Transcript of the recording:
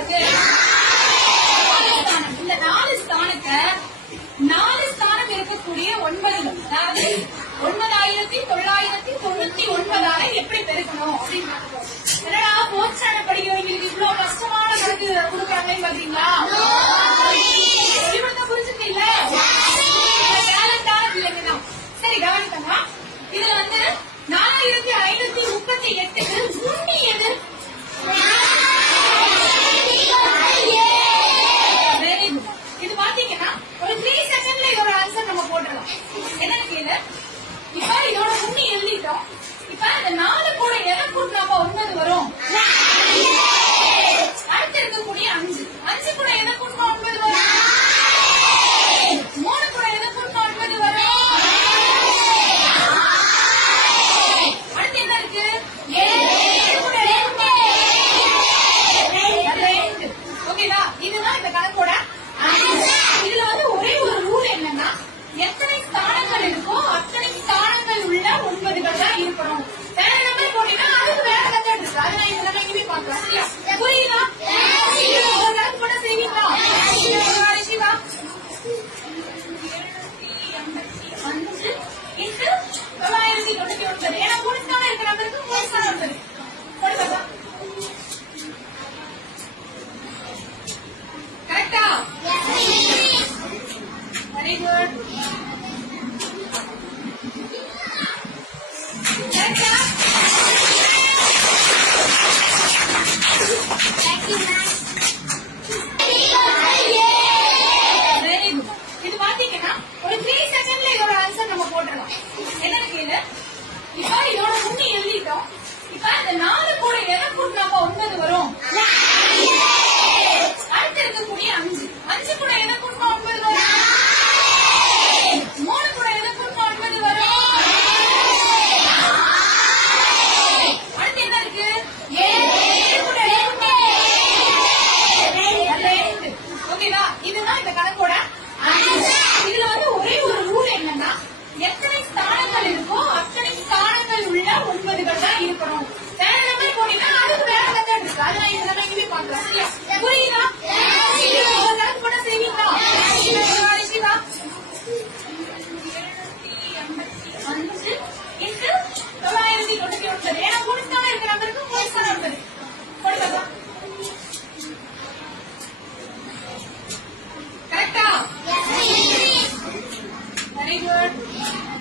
இருக்கு இந்த நாலு ஸ்தானத்தை நாலு ஸ்தானம் இருக்கக்கூடிய ஒன்பது அதாவது ஒன்பதாயிரத்தி தொள்ளாயிரத்தி தொண்ணூத்தி ஒன்பதால எப்படி பெருக்கணும் அப்படின்னு என்னடா போச்சான படிக்கிறவங்களுக்கு இவ்வளவு கஷ்டமான கணக்கு கொடுக்குறாங்கன்னு பாத்தீங்களா சொல்லிவிடுங்க புரிஞ்சுக்கல டேலண்டான பிள்ளைங்க தான். சரி கவனிக்கங்க இதுல வந்து நாலாயிரத்தி ஐநூத்தி முப்பத்தி எட்டுக்கு முன்னி எது வெரி குட் இது பாத்தீங்கன்னா ஒரு த்ரீ செகண்ட்ல இதோட ஆன்சர் நம்ம போட்டுடலாம் என்னன்னு கேளு இப்ப இதோட முன்னி எழுதிட்டோம். இப்ப இந்த நாலு கூட எதை கூட்டினாப்பா ஒன்பது வரும் அடுத்து இருக்கக்கூடிய அஞ்சு அஞ்சு கூட எதை கூட்டினா ஒன்பது வரும் மூணு கூட எதை கூட்டினா ஒன்பது வரும் அடுத்து என்ன இருக்கு ஏழு கூட ரெண்டு. ரெண்டு. ஓகேவா இதுதான் இந்த கணக்கோட answer. இதுல வந்து ஒரே ஒரு ரூல் என்னன்னா எத்தனை ஸ்தானங்கள் இருக்கோ அத்தனை ஸ்தானங்கள் உள்ள ஒன்பதுகள் தான் இருக்கணும் வேற நம்பர் போட்டீங்கன்னா அதுக்கு வேற மெத்தட் இருக்கு அதை நான் இந்த நம்ம இனிமே பார்க்கலாம் சரியா புரியுதா இது ஒரு கணக்கு போட்டா செய்வீங்களா ஒரு நாள் சிவா அஞ்சு இன்ட்டு தொள்ளாயிரத்தி தொண்ணூத்தி ஒன்பது ஏன்னா மூணு ஸ்தானம் இருக்கிற நம்பருக்கு மூணு ஸ்தானம் இருக்குது போடு பாப்பா கரெக்டா வெரி குட் வெரி குட் இது பாத்தீங்கன்னா ஒரு த்ரீ செகண்ட்ல இதோட ஆன்சர் நம்ம போட்டுடலாம் என்னன்னு கேளு. இப்ப இதோட முன்னி எழுதிட்டோம். இப்ப இந்த நாலு கூட எதை கூட்டினாப்பா ஒன்பது வரும் அடுத்து இருக்கக்கூடிய அஞ்சு அஞ்சு கூட எதை கூட்டினா ஒன்பது வரும் மூணு கூட எதை கூட்டினா ஒன்பது வரும் அடுத்து என்ன இருக்கு ஏழு கூட ரெண்டு. ரெண்டு. ஓகேவா இதுதான் இந்த கணக்கோட இதுல வந்து ஒரே ஒரு ரூல் என்னன்னா எத்தனை ஸ்தானங்கள் இருக்கோ அத்தனை ஸ்தானங்கள் உள்ள ஒன்பதுகள் தான் இருக்கணும். வேற நம்பர் போனீங்கன்னா அதுக்கு வேற மெத்தட் இருக்கு. அதை நான் இந்த நம்ம வெரி